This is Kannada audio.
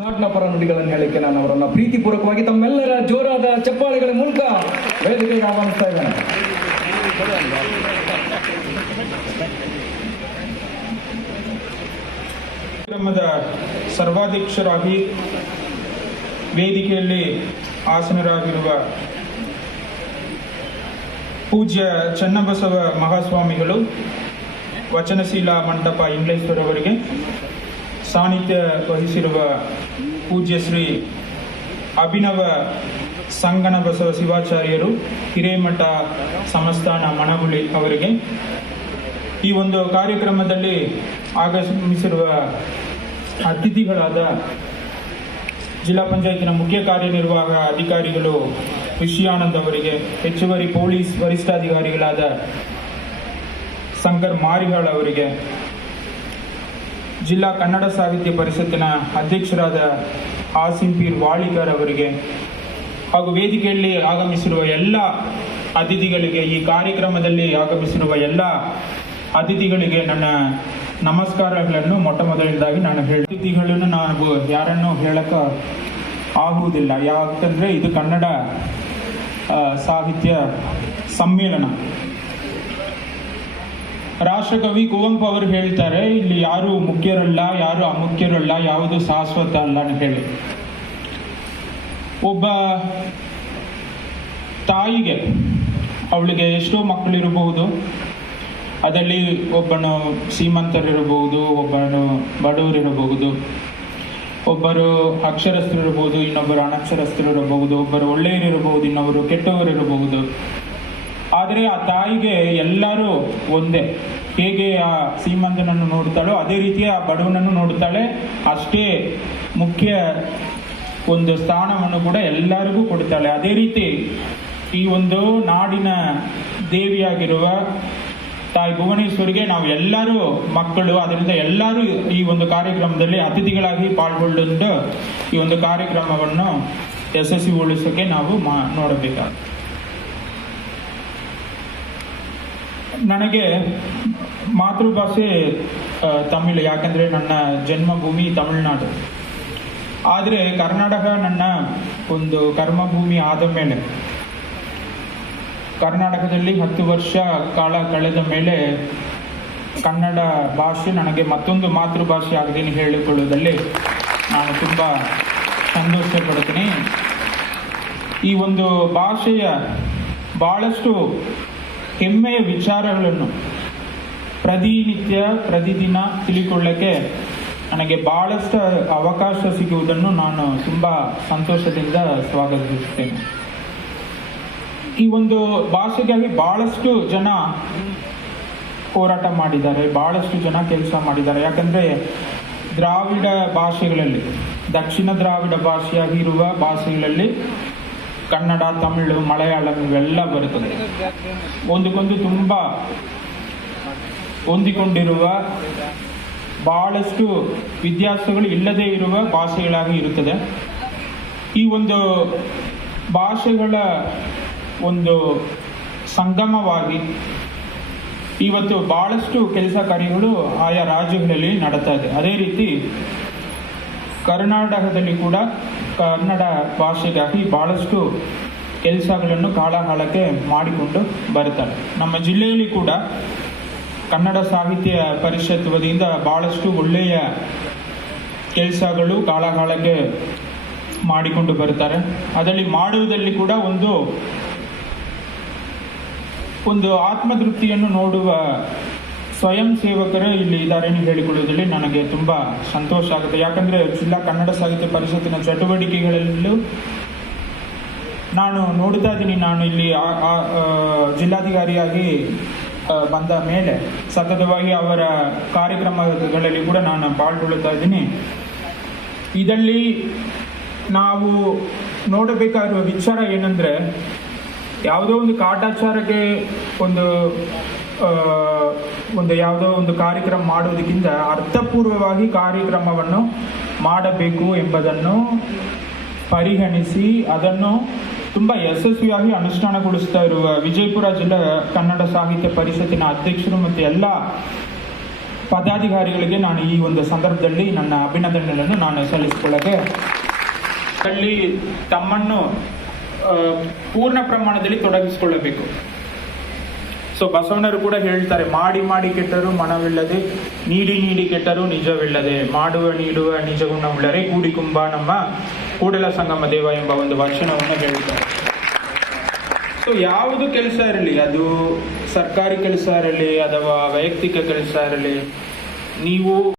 ನಾಟ್ನ ಪರ ನುಡಿಗಳನ್ನು ಹೇಳಿಕೆ ನಾನು ಅವರನ್ನ ಪ್ರೀತಿಪೂರ್ವಕವಾಗಿ ತಮ್ಮೆಲ್ಲರ ಜೋರಾದ ಚಪ್ಪಾಳೆಗಳ ಮೂಲಕ ವೇದಿಕೆಗೆ ಆಹ್ವಾನಿಸ್ತಾ ಇದ್ದೇನೆ. ಕಾರ್ಯಕ್ರಮದ ಸರ್ವಾಧ್ಯಕ್ಷರಾಗಿ ವೇದಿಕೆಯಲ್ಲಿ ಆಸನರಾಗಿರುವ ಪೂಜ್ಯ ಚನ್ನಬಸವ ಮಹಾಸ್ವಾಮಿಗಳು, ವಚನಶೀಲ ಮಂಟಪ ಇಂಗ್ಲೇಶ್ವರ ಅವರಿಗೆ ಸಾನ್ನಿಧ್ಯ ವಹಿಸಿರುವ ಪೂಜ್ಯ ಶ್ರೀ ಅಭಿನವ ಸಂಗನ ಬಸವ ಶಿವಾಚಾರ್ಯರು, ಹಿರೇಮಠ ಸಂಸ್ಥಾನ ಮಣಗುಳಿ ಅವರಿಗೆ, ಈ ಒಂದು ಕಾರ್ಯಕ್ರಮದಲ್ಲಿ ಆಗಮಿಸಿರುವ ಅತಿಥಿಗಳಾದ ಜಿಲ್ಲಾ ಪಂಚಾಯತಿನ ಮುಖ್ಯ ಕಾರ್ಯನಿರ್ವಾಹಕ ಅಧಿಕಾರಿಗಳು ವಿಷಯಾನಂದ್ ಅವರಿಗೆ, ಹೆಚ್ಚುವರಿ ಪೊಲೀಸ್ ವರಿಷ್ಠಾಧಿಕಾರಿಗಳಾದ ಶಂಕರ್ ಮಾರಿಹಾಳ್ ಅವರಿಗೆ, ಜಿಲ್ಲಾ ಕನ್ನಡ ಸಾಹಿತ್ಯ ಪರಿಷತ್ತಿನ ಅಧ್ಯಕ್ಷರಾದ ಆಸಿಂಪೀರ್ ವಾಳಿಕರ್ ಅವರಿಗೆ ಹಾಗೂ ವೇದಿಕೆಯಲ್ಲಿ ಆಗಮಿಸಿರುವ ಎಲ್ಲ ಅತಿಥಿಗಳಿಗೆ, ಈ ಕಾರ್ಯಕ್ರಮದಲ್ಲಿ ಆಗಮಿಸಿರುವ ಎಲ್ಲ ಅತಿಥಿಗಳಿಗೆ ನನ್ನ ನಮಸ್ಕಾರಗಳನ್ನು ಮೊಟ್ಟ ಮೊದಲನೇದಾಗಿ ನಾನು ಅತಿಥಿಗಳನ್ನು ನಾವು ಯಾರನ್ನೂ ಹೇಳಕ್ಕೆ ಆಗುವುದಿಲ್ಲ. ಯಾಕಂದರೆ ಇದು ಕನ್ನಡ ಸಾಹಿತ್ಯ ಸಮ್ಮೇಳನ. ರಾಷ್ಟ್ರಕವಿ ಕುವೆಂಪು ಅವರು ಹೇಳ್ತಾರೆ, ಇಲ್ಲಿ ಯಾರು ಮುಖ್ಯರಲ್ಲ, ಯಾರು ಅಮುಖ್ಯರಲ್ಲ, ಯಾವುದು ಶಾಶ್ವತ ಅಲ್ಲ ಅಂತ ಹೇಳಿ. ಒಬ್ಬ ತಾಯಿಗೆ ಅವಳಿಗೆ ಎಷ್ಟೋ ಮಕ್ಕಳಿರಬಹುದು. ಅದರಲ್ಲಿ ಒಬ್ಬನು ಶ್ರೀಮಂತರಿರಬಹುದು, ಒಬ್ಬನು ಬಡವರಿರಬಹುದು, ಒಬ್ಬರು ಅಕ್ಷರಸ್ಥರಿರಬಹುದು, ಇನ್ನೊಬ್ಬರು ಅನಕ್ಷರಸ್ಥರಿರಬಹುದು, ಒಬ್ಬರು ಒಳ್ಳೆಯರಿರಬಹುದು, ಇನ್ನೊಬ್ಬರು ಕೆಟ್ಟವರಿರಬಹುದು. ಆದರೆ ಆ ತಾಯಿಗೆ ಎಲ್ಲರೂ ಒಂದೇ. ಹೇಗೆ ಆ ಶ್ರೀಮಂತನನ್ನು ನೋಡ್ತಾಳೋ ಅದೇ ರೀತಿ ಆ ಬಡವನನ್ನು ನೋಡ್ತಾಳೆ. ಅಷ್ಟೇ ಮುಖ್ಯ ಒಂದು ಸ್ಥಾನವನ್ನು ಕೂಡ ಎಲ್ಲರಿಗೂ ಕೊಡ್ತಾಳೆ. ಅದೇ ರೀತಿ ಈ ಒಂದು ನಾಡಿನ ದೇವಿಯಾಗಿರುವ ತಾಯಿ ಭುವನೇಶ್ವರಿಗೆ ನಾವು ಎಲ್ಲರೂ ಮಕ್ಕಳು. ಅದರಿಂದ ಎಲ್ಲರೂ ಈ ಒಂದು ಕಾರ್ಯಕ್ರಮದಲ್ಲಿ ಅತಿಥಿಗಳಾಗಿ ಪಾಲ್ಗೊಂಡು ಈ ಒಂದು ಕಾರ್ಯಕ್ರಮವನ್ನು ಯಶಸ್ವಿಗೊಳಿಸೋಕೆ ನಾವು ನೋಡಬೇಕಾಗುತ್ತೆ. ನನಗೆ ಮಾತೃಭಾಷೆ ತಮಿಳು, ಯಾಕಂದರೆ ನನ್ನ ಜನ್ಮಭೂಮಿ ತಮಿಳುನಾಡು. ಆದರೆ ಕರ್ನಾಟಕ ನನ್ನ ಒಂದು ಕರ್ಮಭೂಮಿ ಆದ ಮೇಲೆ, ಕರ್ನಾಟಕದಲ್ಲಿ 10 ವರ್ಷ ಕಾಲ ಕಳೆದ ಮೇಲೆ ಕನ್ನಡ ಭಾಷೆ ನನಗೆ ಮತ್ತೊಂದು ಮಾತೃಭಾಷೆ ಆಗದೇನೆ ಹೇಳಿಕೊಳ್ಳುವುದಲ್ಲಿ ನಾನು ತುಂಬ ಸಂತೋಷ ಪಡ್ತೀನಿ. ಈ ಒಂದು ಭಾಷೆಯ ಭಾಳಷ್ಟು ಹೆಮ್ಮೆಯ ವಿಚಾರಗಳನ್ನು ಪ್ರತಿದಿನ ತಿಳಿಕೊಳ್ಳಕ್ಕೆ ನನಗೆ ಭಾಳಷ್ಟು ಅವಕಾಶ ಸಿಗುವುದನ್ನು ನಾನು ತುಂಬ ಸಂತೋಷದಿಂದ ಸ್ವಾಗತಿಸುತ್ತೇನೆ. ಈ ಒಂದು ಭಾಷೆಗಾಗಿ ಭಾಳಷ್ಟು ಜನ ಹೋರಾಟ ಮಾಡಿದ್ದಾರೆ, ಭಾಳಷ್ಟು ಜನ ಕೆಲಸ ಮಾಡಿದ್ದಾರೆ. ಯಾಕಂದರೆ ದ್ರಾವಿಡ ಭಾಷೆಗಳಲ್ಲಿ, ದಕ್ಷಿಣ ದ್ರಾವಿಡ ಭಾಷೆಯಾಗಿರುವ ಭಾಷೆಗಳಲ್ಲಿ ಕನ್ನಡ, ತಮಿಳು, ಮಲಯಾಳಂ ಇವೆಲ್ಲ ಬರುತ್ತದೆ. ಒಂದಕ್ಕೊಂದು ತುಂಬ ಹೊಂದಿಕೊಂಡಿರುವ, ಬಹಳಷ್ಟು ವ್ಯತ್ಯಾಸಗಳು ಇಲ್ಲದೇ ಇರುವ ಭಾಷೆಗಳಾಗಿ ಇರುತ್ತದೆ. ಈ ಒಂದು ಭಾಷೆಗಳ ಒಂದು ಸಂಗಮವಾಗಿ ಇವತ್ತು ಬಹಳಷ್ಟು ಕೆಲಸ ಕಾರ್ಯಗಳು ಆಯಾ ರಾಜ್ಯಗಳಲ್ಲಿ ನಡೀತಾ ಇದೆ. ಅದೇ ರೀತಿ ಕರ್ನಾಟಕದಲ್ಲಿ ಕೂಡ ಕನ್ನಡ ಭಾಷೆಗಾಗಿ ಬಹಳಷ್ಟು ಕೆಲಸಗಳನ್ನು ಕಾಲಕಾಲಕ್ಕೆ ಮಾಡಿಕೊಂಡು ಬರುತ್ತಾರೆ. ನಮ್ಮ ಜಿಲ್ಲೆಯಲ್ಲಿ ಕೂಡ ಕನ್ನಡ ಸಾಹಿತ್ಯ ಪರಿಷತ್ ವತಿಯಿಂದ ಬಹಳಷ್ಟು ಒಳ್ಳೆಯ ಕೆಲಸಗಳು ಕಾಲಕಾಲಕ್ಕೆ ಮಾಡಿಕೊಂಡು ಬರುತ್ತಾರೆ. ಅದರಲ್ಲಿ ಮಾಡುವುದರಲ್ಲಿ ಕೂಡ ಒಂದು ಆತ್ಮತೃಪ್ತಿಯನ್ನು ನೋಡುವ ಸ್ವಯಂ ಸೇವಕರು ಇಲ್ಲಿ ಇದ್ದಾರೆ ಹೇಳಿಕೊಳ್ಳುವುದರಲ್ಲಿ ನನಗೆ ತುಂಬ ಸಂತೋಷ ಆಗುತ್ತೆ. ಯಾಕಂದರೆ ಜಿಲ್ಲಾ ಕನ್ನಡ ಸಾಹಿತ್ಯ ಪರಿಷತ್ತಿನ ಚಟುವಟಿಕೆಗಳಲ್ಲೂ ನಾನು ನೋಡ್ತಾ ಇದ್ದೀನಿ. ನಾನು ಇಲ್ಲಿ ಜಿಲ್ಲಾಧಿಕಾರಿಯಾಗಿ ಬಂದ ಮೇಲೆ ಸತತವಾಗಿ ಅವರ ಕಾರ್ಯಕ್ರಮಗಳಲ್ಲಿ ಕೂಡ ನಾನು ಪಾಲ್ಗೊಳ್ಳುತ್ತಾ ಇದ್ದೀನಿ. ಇದರಲ್ಲಿ ನಾವು ನೋಡಬೇಕಾಗಿರುವ ವಿಚಾರ ಏನಂದರೆ, ಯಾವುದೋ ಒಂದು ಕಾಟಾಚಾರಕ್ಕೆ ಒಂದು ಯಾವುದೋ ಒಂದು ಕಾರ್ಯಕ್ರಮ ಮಾಡುವುದಕ್ಕಿಂತ ಅರ್ಥಪೂರ್ವವಾಗಿ ಕಾರ್ಯಕ್ರಮವನ್ನು ಮಾಡಬೇಕು ಎಂಬುದನ್ನು ಪರಿಗಣಿಸಿ ಅದನ್ನು ತುಂಬ ಯಶಸ್ವಿಯಾಗಿ ಅನುಷ್ಠಾನಗೊಳಿಸ್ತಾ ಇರುವ ವಿಜಯಪುರ ಜಿಲ್ಲಾ ಕನ್ನಡ ಸಾಹಿತ್ಯ ಪರಿಷತ್ತಿನ ಅಧ್ಯಕ್ಷರು ಮತ್ತು ಎಲ್ಲ ಪದಾಧಿಕಾರಿಗಳಿಗೆ ನಾನು ಈ ಒಂದು ಸಂದರ್ಭದಲ್ಲಿ ನನ್ನ ಅಭಿನಂದನೆಗಳನ್ನು ನಾನು ಸಲ್ಲಿಸಿಕೊಳ್ಳಕ್ಕೆ ಅಲ್ಲಿ ತಮ್ಮನ್ನು ಪೂರ್ಣ ಪ್ರಮಾಣದಲ್ಲಿ ತೊಡಗಿಸಿಕೊಳ್ಳಬೇಕು. ಸೊ ಬಸವಣ್ಣರು ಕೂಡ ಹೇಳ್ತಾರೆ, ಮಾಡಿ ಮಾಡಿ ಕೆಟ್ಟರು ಮನವಿಲ್ಲದೆ, ನೀಡಿ ನೀಡಿ ಕೆಟ್ಟರು ನಿಜವಿಲ್ಲದೆ, ಮಾಡುವ ನೀಡುವ ನಿಜಗುಣವುಳ್ಳರೆ ಕೂಡಿಕುಂಬ ನಮ್ಮ ಕೂಡಲ ಸಂಗಮ ದೇವ ಎಂಬ ಒಂದು ವಚನವನ್ನು ಹೇಳ್ತಾರೆ. ಸೊ ಯಾವುದು ಕೆಲಸ ಇರಲಿ, ಅದು ಸರ್ಕಾರಿ ಕೆಲಸ ಇರಲಿ ಅಥವಾ ವೈಯಕ್ತಿಕ ಕೆಲಸ ಇರಲಿ, ನೀವು